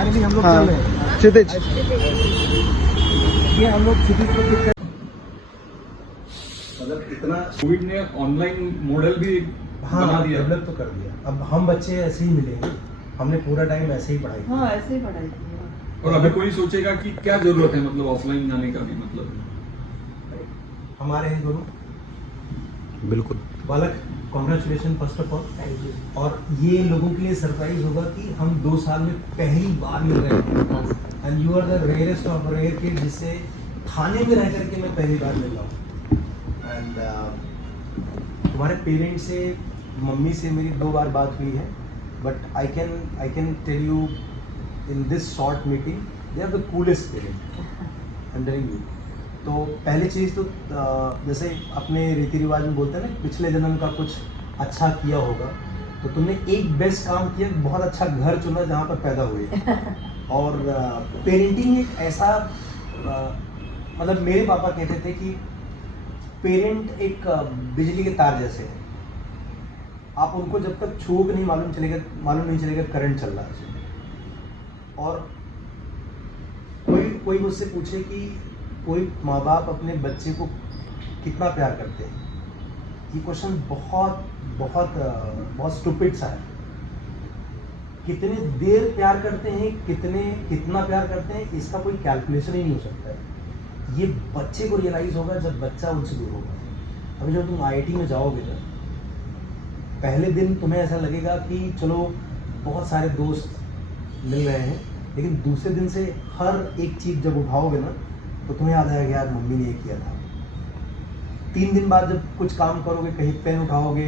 Finally हम लोग हाँ, चल रहे हैं। क्षितिज ये हम लोग क्षितिज को पिक कर मतलब इतना कोविड ने ऑनलाइन मॉडल भी बना दिया। डेवलप तो कर दिया। अब हम बच्चे ऐसे ही मिलेंगे, हमने पूरा टाइम ऐसे ही पढ़ाई की। हाँ ऐसे ही पढ़ाई की है। और अभी कोई सोचेगा कि क्या जरूरत है मतलब ऑफलाइन जाने का भी मतलब हमारे हैं दोनों बिल्कुल बालक, congratulation first of all. Thank you. और ये लोगों के लिए सरप्राइज होगा कि हम 2 साल में पहली बार मिल रहे हैं and you are the rarest of rare kid जिससे थाने में रह करके मैं पहली बार मिल रहा हूँ। एंड तुम्हारे पेरेंट्स से, मम्मी से मेरी 2 बार बात हुई है, but I can tell you in this short meeting they are the coolest parent, I am telling you. तो पहली चीज़ तो जैसे अपने रीति रिवाज में बोलते हैं ना, पिछले जन्म का कुछ अच्छा किया होगा, तो तुमने एक बेस्ट काम किया, बहुत अच्छा घर चुना जहाँ पर पैदा हुए। और पेरेंटिंग एक ऐसा मतलब मेरे पापा कहते थे कि पेरेंट एक बिजली के तार जैसे है, आप उनको जब तक छूओगे नहीं मालूम नहीं चलेगा करंट चल रहा है। और कोई मुझसे पूछे कि कोई माँ बाप अपने बच्चे को कितना प्यार करते हैं, ये क्वेश्चन बहुत बहुत बहुत स्टूपिड सा है। कितने देर प्यार करते हैं, कितना प्यार करते हैं, इसका कोई कैलकुलेशन ही नहीं हो सकता है। ये बच्चे को रियलाइज होगा जब बच्चा उनसे दूर होगा। अभी जब तुम आईआईटी में जाओगे ना, पहले दिन तुम्हें ऐसा लगेगा कि चलो बहुत सारे दोस्त मिल रहे हैं, लेकिन दूसरे दिन से हर एक चीज़ जब उठाओगे ना तो तुम्हें याद आएगा यार मम्मी ने ये किया था। 3 दिन बाद जब कुछ काम करोगे, कहीं पेन उठाओगे,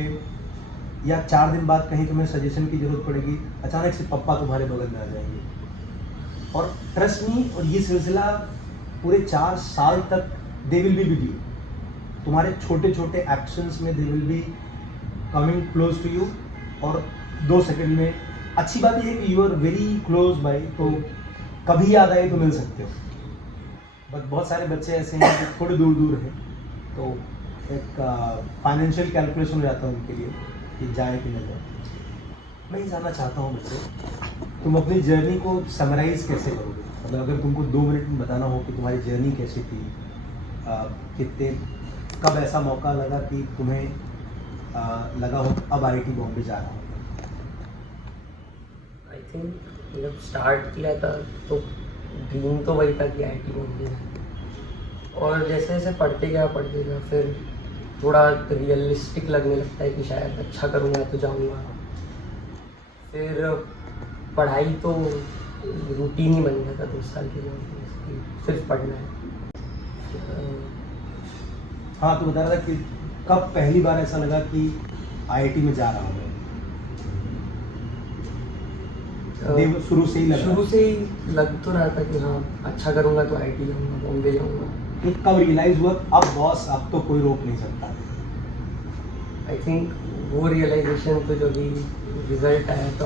या 4 दिन बाद कहीं तुम्हें सजेशन की जरूरत पड़ेगी, अचानक से पप्पा तुम्हारे बगल में आ जाएंगे। और ट्रस्ट मी, और ये सिलसिला पूरे 4 साल तक they will be with you. तुम्हारे छोटे छोटे एक्शंस में they will be coming close to you. और 2 सेकंड में, अच्छी बात यह है कि you are very close by, तो कभी याद आए तो मिल सकते हो। बट बहुत सारे बच्चे ऐसे हैं जो थोड़े दूर दूर हैं, तो एक फाइनेंशियल कैलकुलेशन हो जाता है उनके लिए कि जाए कि न जाए। मैं ये जानना चाहता हूँ बच्चे, तुम अपनी जर्नी को समराइज़ कैसे करोगे? मतलब अगर तुमको 2 मिनट में बताना हो कि तुम्हारी जर्नी कैसी थी, कब ऐसा मौका लगा कि तुम्हें लगा हो अब आईआईटी बॉम्बे जा रहा हूँ? आई थिंक जब स्टार्ट किया था तो ड्रीम तो वही था कि आईआईटी बॉम्बे है, और जैसे जैसे पढ़ते गया फिर थोड़ा रियलिस्टिक लगने लगता है कि शायद अच्छा करूँगा तो जाऊँगा। फिर पढ़ाई तो रूटीन ही बन गया था 2 साल के बाद, सिर्फ पढ़ना है। हाँ, तो बता रहा था कि कब पहली बार ऐसा लगा कि आईआईटी में जा रहा हूँ? शुरू से ही लग तो रहा था कि हाँ अच्छा करूँगा तो आईआईटी जाऊँगा, बॉम्बे जाऊँगा। ये कब रियलाइज हुआ अब बॉस अब तो कोई रोक नहीं सकता? आई थिंक वो रियलाइजेशन तो जो भी रिजल्ट आया तो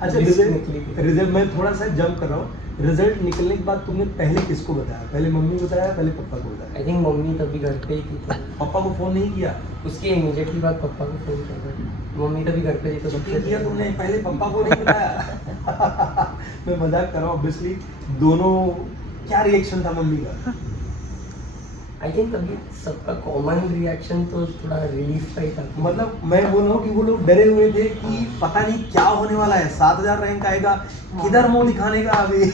अच्छा, रिजल्ट मैं थोड़ा सा जंप कर रहा हूँ। रिजल्ट निकलने के बाद तुमने पहले किसको बताया? पहले मम्मी को बताया, पहले पापा को बताया? आई थिंक मम्मी तभी घर पे ही थी, तो पापा को फोन नहीं किया? उसके इमीडिएटली बाद पापा को फोन किया। मम्मी तभी घर पे थी तो सबसे किया तुमने, पहले पापा को नहीं बताया? मैं मजाक कर रहा हूँ ऑब्वियसली। दोनों क्या रिएक्शन था मम्मी का? आई थिंक तभी सबका कॉमन रिएक्शन तो थोड़ा रिलीफ का ही था। मतलब मैं बोल रहा हूँ कि वो लोग डरे हुए थे कि पता नहीं क्या होने वाला है, 7000 रैंक आएगा, किधर मुंह दिखाने का अभी।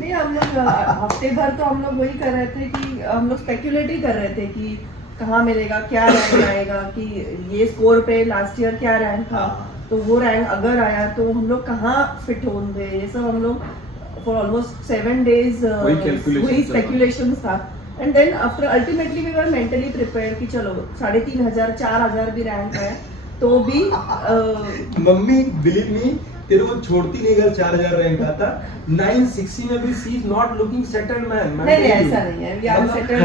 नहीं, हम लोग हफ्ते भर तो हम लोग वही कर रहे थे कि हम लोग स्पेक्यूलेट ही कर रहे थे कि कहाँ मिलेगा, क्या रैंक आएगा, कि ये स्कोर पे लास्ट ईयर क्या रैंक था, तो वो रैंक अगर आया तो हम लोग कहाँ फिट होंगे। ये सब हम लोग फॉर ऑलमोस्ट 7 days वही स्पेक्यूलेशन था। And then after ultimately we were mentally prepare कि चलो 3500 4000 भी रैंक है तो भी मम्मी बिलीव मी, तेरे को छोड़ती नहीं अगर 4000 रैंक आता। 960 में भी she is not looking settled ma'am. नहीं ऐसा नहीं है, वी आर सेटल्ड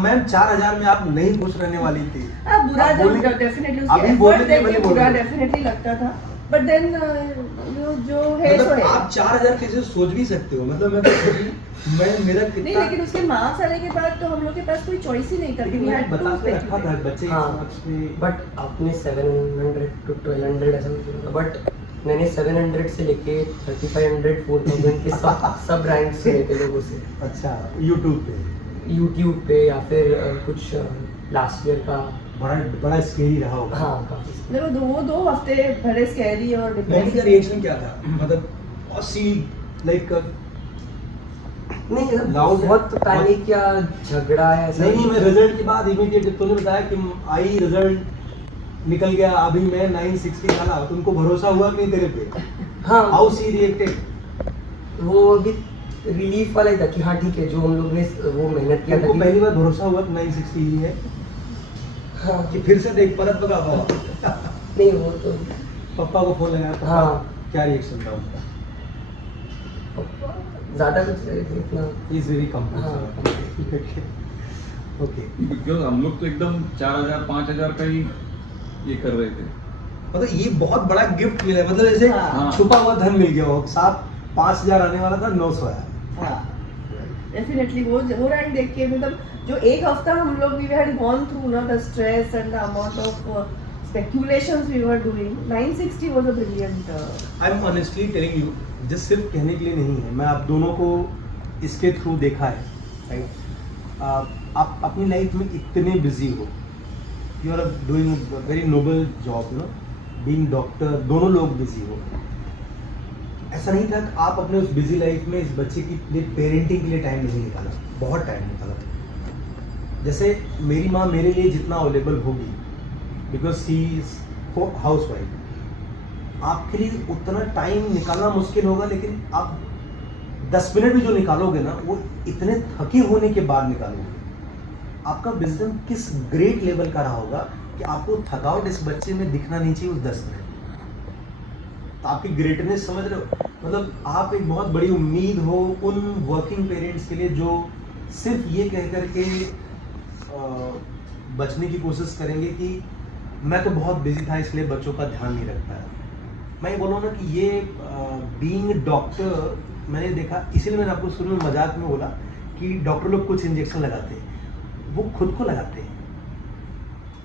मैम 4000 में आप नहीं खुश रहने वाली थी। बुरा डेफिनेटली उसके एफर्ट देख के बुरा डेफिनेटली लगता था, बट देन जो है मतलब सो है। आप 4000 कैसे सोच भी सकते हो? मतलब मैं मेरा नहीं, कितना लेकिन उसके मार्क्स आने के बाद तो हम लोग के पास कोई चॉइस ही नहीं था। लेकिन मैं बता के रखा था बच्चे के हाँ, मार्क्स में। बट आपने 700 to 1200 ऐसा कुछ बोला, बट मैंने 700 से लेके 3500 4000 के सब रैंक्स सुने थे लोगों से, अच्छा, यूट्यूब पे यूट्यूब पे या फिर कुछ लास्ट ईयर का। बड़ा बड़ा स्केरी रहा होगा। हाँ काफी। देखो दो हफ्ते बड़े स्कैरी और मम्मी का डिप्रेसिंग। रिएक्शन क्या था, मतलब सी लाइक नहीं Loud है? बहुत पैनिक या झगड़ा है ऐसा नहीं मैं रिजल्ट के बाद इमीडिएट तूने बताया कि आई रिजल्ट निकल गया, अभी मैं 960 डाला, तुमको भरोसा हुआ कि नहीं तेरे पे? हाँ हाउ सी रिएक्टेड? वो अभी रिलीफ वाला ही था कि हाँ ठीक है, जो हम लोग ने वो मेहनत किया था तुमको कि पहली बार भरोसा हुआ कि 960 ही है हाँ कि फिर से देख परत बता पाओ? नहीं वो तो पापा को फोन लगाया, पापा हाँ। क्या रिएक्शन था उनका? ज्यादा कुछ इतना इज वेरी हाँ। ओके, बिकॉज हम लोग तो एकदम 4000 5000 का ही ये कर रहे थे। मतलब ये बहुत बड़ा गिफ्ट मिला है, मतलब जैसे हाँ। छुपा हुआ धन मिल गया हो। 5000 आने वाला था, 900 आया। हाँ डेफिनेटली वो रैंक देख के, मतलब जो एक हफ्ता हम लोग वी हैड गॉन थ्रू ना the stress and the amount of speculations we were doing, 960 was a brilliant I am honestly telling you, just सिर्फ कहने के लिए नहीं है, मैं आप दोनों को इसके थ्रू देखा है, राइट? आप अपनी लाइफ में इतने बिजी हो, you are doing very noble job, no, being doctor, दोनों लोग बिजी हो। ऐसा नहीं था कि आप अपने उस बिजी लाइफ में इस बच्चे के लिए पेरेंटिंग के लिए टाइम नहीं निकाला, बहुत टाइम निकाला। जैसे मेरी माँ मेरे लिए जितना अवेलेबल होगी, because she is housewife, आपके लिए उतना टाइम निकालना मुश्किल होगा, लेकिन आप 10 मिनट भी जो निकालोगे ना, वो इतने थके होने के बाद निकालोगे। आपका विजडम किस ग्रेट लेवल का रहा होगा कि आपको थकावट इस बच्चे में दिखना नहीं चाहिए उस 10 मिनट। तो आपकी ग्रेटनेस समझ रहे हो? मतलब आप एक बहुत बड़ी उम्मीद हो उन वर्किंग पेरेंट्स के लिए जो सिर्फ ये कह करके बचने की कोशिश करेंगे कि मैं तो बहुत बिजी था इसलिए बच्चों का ध्यान नहीं रख पाया। मैं ये बोलूँ ना कि ये बीइंग डॉक्टर मैंने देखा, इसीलिए मैंने आपको शुरू में मजाक में बोला कि डॉक्टर लोग कुछ इंजेक्शन लगाते हैं, वो खुद को लगाते हैं।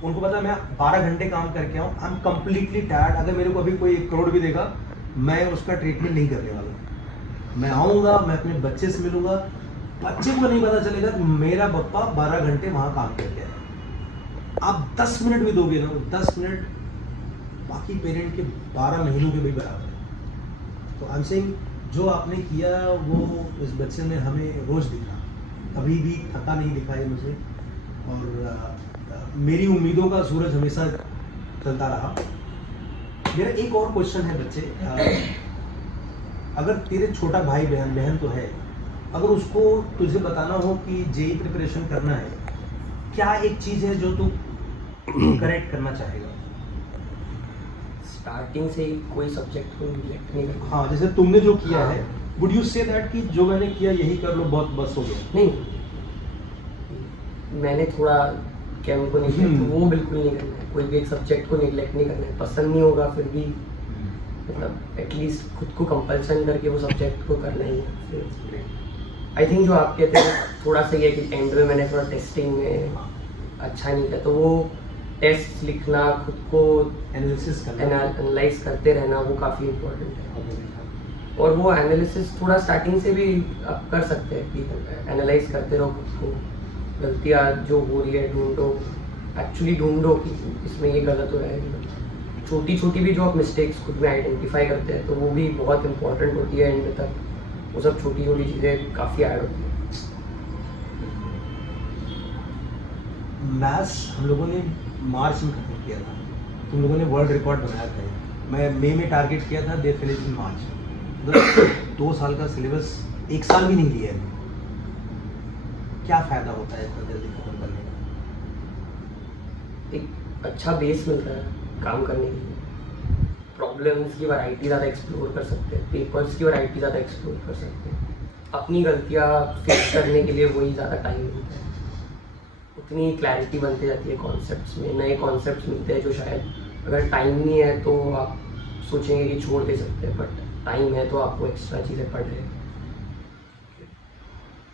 उनको पता है मैं 12 घंटे काम करके आऊँ, आई एम कम्प्लीटली टायर्ड, अगर मेरे को अभी कोई 1 करोड़ भी देगा मैं उसका ट्रीटमेंट नहीं करने वाला। मैं आऊँगा, मैं अपने बच्चे से मिलूंगा, बच्चे को नहीं पता चलेगा कि मेरा पप्पा 12 घंटे वहाँ काम करके आया। आप 10 मिनट भी दोगे ना, 10 मिनट बाकी पेरेंट के 12 महीनों के भी बराबर है। तो आई एम सेइंग जो आपने किया वो इस बच्चे में हमें रोज दिखा, कभी भी थका नहीं दिखाई मुझे, और मेरी उम्मीदों का सूरज हमेशा चलता रहा। मेरा एक और क्वेश्चन है बच्चे, अगर तेरे छोटा भाई बहन तो है, अगर उसको तुझे बताना हो कि जेई प्रिपरेशन करना है, क्या एक चीज है जो तू करेक्ट करना चाहेगा? स्टार्टिंग से ही कोई सब्जेक्ट को निगलेक्ट नहीं करना। हाँ, जैसे तुमने जो किया है, वुड यू से दैट कि जो मैंने किया यही कर लो, बहुत बस हो गया? नहीं, मैंने थोड़ा केम को निगलेक्ट वो बिल्कुल नहीं करना है, कोई भी एक सब्जेक्ट को निगलेक्ट नहीं करना है। पसंद नहीं होगा फिर भी मतलब एटलीस्ट खुद को कंपल्सन करके वो सब्जेक्ट को करना ही है। आई थिंक जो आप कहते हैं थोड़ा सा ये कि एंड में मैंने थोड़ा टेस्टिंग में अच्छा नहीं किया, तो वो टेस्ट लिखना, खुद को एनालिसिस करना, एनालाइज करते रहना, वो काफ़ी इम्पोर्टेंट है। और वो एनालिसिस थोड़ा स्टार्टिंग से भी आप कर सकते हैं कि एनालाइज करते रहो खुद को, गलतियाँ जो हो रही है ढूंढो, एक्चुअली ढूंढो कि इसमें ये गलत हो रहा है। छोटी छोटी भी जो आप मिस्टेक्स खुद में आइडेंटिफाई करते हैं तो वो भी बहुत इंपॉर्टेंट होती है एंड तक, वो सब छोटी छोटी चीज़ें काफ़ी ऐड होती हैं। मैथ्स हम लोगों ने मार्च में खत्म किया था, तुम लोगों ने वर्ल्ड रिकॉर्ड बनाया था, मैं मई में टारगेट किया था, दे फिनिश इन मार्च। मतलब 2 साल का सिलेबस 1 साल भी नहीं लिया है। क्या फ़ायदा होता है इतना जल्दी खत्म करने का? एक अच्छा बेस मिलता है काम करने के लिए, प्रॉब्लम्स की वैरायटी ज़्यादा एक्सप्लोर कर सकते हैं, पेपर्स की वैरायटी ज़्यादा एक्सप्लोर कर सकते हैं, अपनी गलतियाँ फिक्स करने के लिए वही ज़्यादा टाइम मिलता है, उतनी क्लैरिटी बनती जाती है कॉन्सेप्ट्स में, नए कॉन्सेप्ट्स मिलते हैं जो शायद अगर टाइम नहीं है तो आप सोचेंगे कि छोड़ दे सकते हैं, बट टाइम है तो आपको एक्स्ट्रा चीज़ें पढ़ रहे हैं।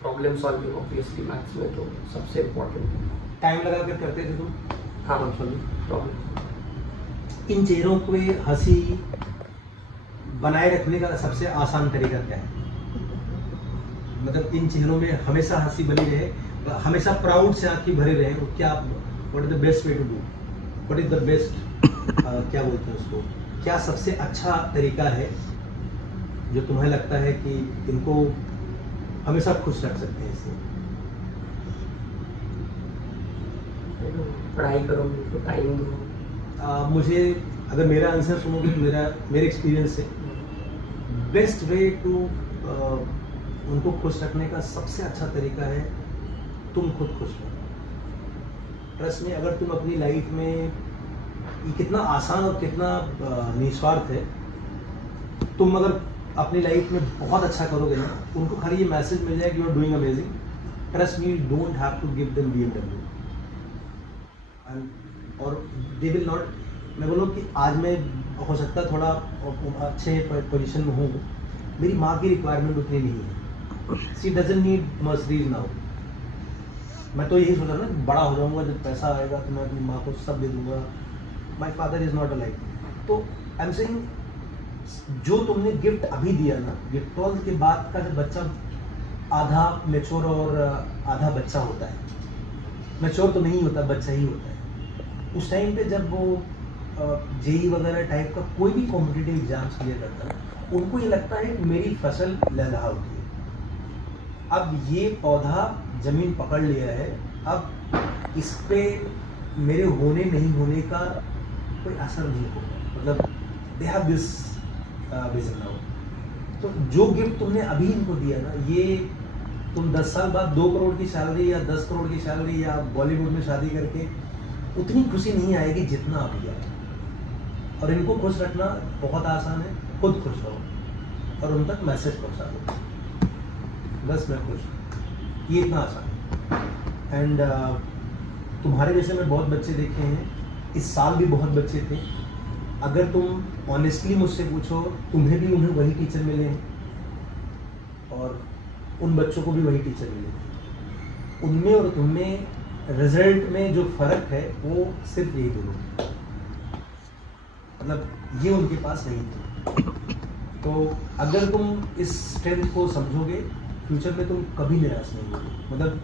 प्रॉब्लम सॉल्विंग ऑब्वियसली मैथ्स में तो सबसे इम्पोर्टेंट है। टाइम लगा कर करते थे तुम? हाँ प्रॉब्लम। प्रॉब्लम। इन चेहरों पे हंसी बनाए रखने का सबसे आसान तरीका क्या है? मतलब इन चेहरों में हमेशा हंसी बनी रहे, हमेशा प्राउड से आंखें भरे रहे, और क्या what is the best way to do, what is the best क्या बोलते हैं उसको, क्या सबसे अच्छा तरीका है जो तुम्हें लगता है कि इनको हमेशा खुश रख सकते हैं इससे? पढ़ाई करो, उनको टाइम दो। मुझे अगर मेरा आंसर सुनोगे तो मेरे एक्सपीरियंस से बेस्ट वे टू उनको खुश रखने का सबसे अच्छा तरीका है तुम खुद खुश रहो। ट्रस्ट में, अगर तुम अपनी लाइफ में, ये कितना आसान और कितना निस्वार्थ है, तुम अगर अपनी लाइफ में बहुत अच्छा करोगे ना, उनको खाली ये मैसेज मिल जाए कि you are doing amazing, trust me, don't have to give them BMW, और दे विल नॉट। मैं बोलूँ कि आज मैं हो सकता है थोड़ा अच्छे पोजीशन में हूँ, मेरी माँ की रिक्वायरमेंट उतनी नहीं है, she doesn't need Mercedes now. मैं तो यही सोच रहा हूँ ना, बड़ा हो जाऊंगा, जब पैसा आएगा तो मैं अपनी माँ को सब दे दूंगा। My father is not alike. तो आई एम सेइंग, जो तुमने गिफ्ट अभी दिया ना, ये 12th के बाद का जब बच्चा आधा मेच्योर और आधा बच्चा होता है, मेच्योर तो नहीं होता, बच्चा ही होता है, उस टाइम पे जब वो जेई वगैरह टाइप का कोई भी कॉम्पिटिटिव एग्जाम्स क्लियर करता है, उनको ये लगता है कि मेरी फसल लहलहा होती है। अब ये पौधा जमीन पकड़ लिया है, अब इस पे मेरे होने नहीं होने का कोई असर नहीं होगा, मतलब they have this vision now. तो जो गिफ्ट तुमने अभी इनको दिया ना, ये तुम 10 साल बाद 2 करोड़ की सैलरी या 10 करोड़ की सैलरी या बॉलीवुड में शादी करके उतनी खुशी नहीं आएगी जितना अभी आए। और इनको खुश रखना बहुत आसान है, खुद खुश रहो और उन तक मैसेज पहुंचा दो, बस मैं खुश हूं, ये इतना आसान है। एंड तुम्हारे जैसे मैं बहुत बच्चे देखे हैं, इस साल भी बहुत बच्चे थे। अगर तुम ऑनेस्टली मुझसे पूछो, तुम्हें भी उन्हें वही टीचर मिले हैं और उन बच्चों को भी वही टीचर मिले हैं। उनमें और तुममें रिजल्ट में जो फर्क है वो सिर्फ यही दोनों, मतलब ये उनके पास नहीं थी। तो अगर तुम इस स्ट्रेंथ को समझोगे, फ्यूचर में तुम कभी निराश नहीं होगे। मतलब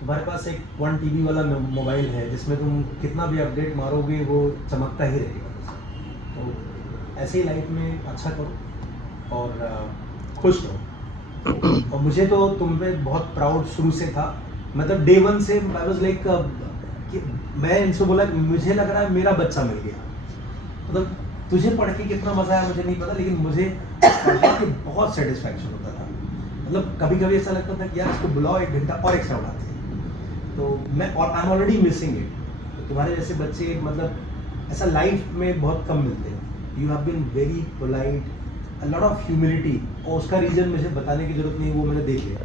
तुम्हारे पास एक 1 TB वाला मोबाइल है जिसमें तुम कितना भी अपडेट मारोगे वो चमकता ही रहेगा। तो ऐसे ही लाइफ में अच्छा करो और खुश रहो। और मुझे तो तुम पे बहुत प्राउड शुरू से था, मतलब डे 1 से आई वाज लाइक कि मैं इनसे बोला कि मुझे लग रहा है मेरा बच्चा मिल गया। मतलब तुझे पढ़ के कितना मजा आया मुझे नहीं पता, लेकिन मुझे पढ़ के बहुत सेटिस्फैक्शन होता था। मतलब कभी कभी ऐसा लगता था कि यार इसको बुलाओ 1 घंटा और एक्स्ट्रा उड़ाते हैं, तो मैं और I am already missing it. तो तुम्हारे जैसे बच्चे मतलब ऐसा लाइफ में बहुत कम मिलते हैं। You have been very polite, a lot of humility, और उसका रीज़न मुझे बताने की जरूरत नहीं, वो मैंने देख लिया।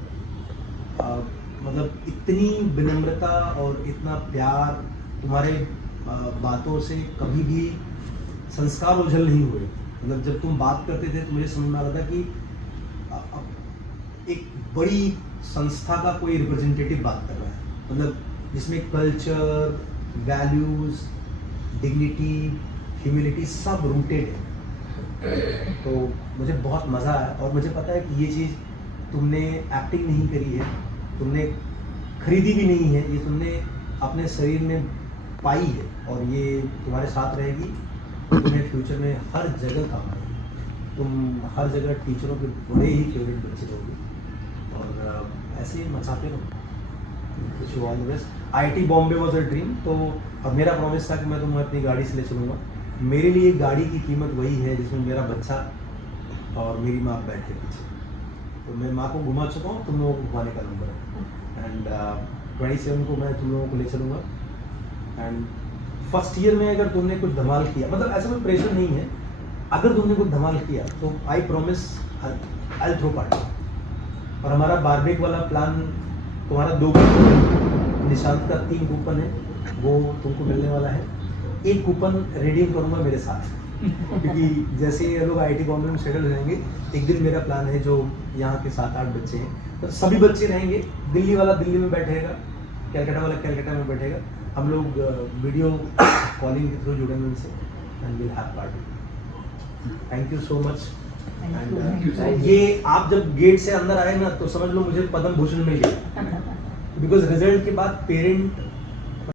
मतलब इतनी विनम्रता और इतना प्यार तुम्हारे बातों से कभी भी संस्कार ओझल नहीं हुए। मतलब जब तुम बात करते थे तो मुझे समझ में आता था कि एक बड़ी संस्था का कोई रिप्रेजेंटेटिव बात कर रहा है, मतलब जिसमें कल्चर, वैल्यूज, डिग्निटी, ह्यूमिलिटी सब रूटेड है। तो मुझे बहुत मज़ा आया और मुझे पता है कि ये चीज़ तुमने एक्टिंग नहीं करी है, तुमने खरीदी भी नहीं है, ये तुमने अपने शरीर में पाई है और ये तुम्हारे साथ रहेगी। तुम्हें फ्यूचर में हर जगह काम आएगी, तुम हर जगह टीचरों के बड़े ही फेवरेट बच्चे रहोगे और ऐसे ही मचाते रहो। Wish you all the best. IIT Bombay was a dream, तो अब मेरा प्रॉमिस था कि मैं तुम्हें अपनी गाड़ी से ले चलूँगा। मेरे लिए गाड़ी की कीमत वही है जिसमें मेरा बच्चा और मेरी माँ बैठे पीछे। तो मैं माँ को घुमा चुका हूँ, तुम लोगों को घुमाने का नंबर है। एंड 27 को मैं तुम लोगों को ले चलूँगा। एंड फर्स्ट ईयर में अगर तुमने कुछ धमाल किया, मतलब ऐसा कोई प्रेशर नहीं है, अगर तुमने कुछ धमाल किया तो I promise I throw party. और हमारा बारबेक वाला प्लान, तुम्हारा 2 कूपन, निशांत का 3 कूपन है, वो तुमको मिलने वाला है। 1 कूपन रिडीम करूँगा मेरे साथ क्योंकि जैसे ये लोग IIT बॉम्बे में सेटल रहेंगे, एक दिन मेरा प्लान है जो यहाँ के 7-8 बच्चे हैं, तो सभी बच्चे रहेंगे। दिल्ली वाला दिल्ली में बैठेगा, कैलकाटा वाला कैलकाटा में बैठेगा, हम लोग वीडियो कॉलिंग के थ्रू जुड़ेंगे उनसे and will have party. Thank you so much. Thank you. And ये आप जब गेट से अंदर आए ना तो समझ लो मुझे पद्म भूषण मिल गया, बिकॉज रिजल्ट के बाद पेरेंट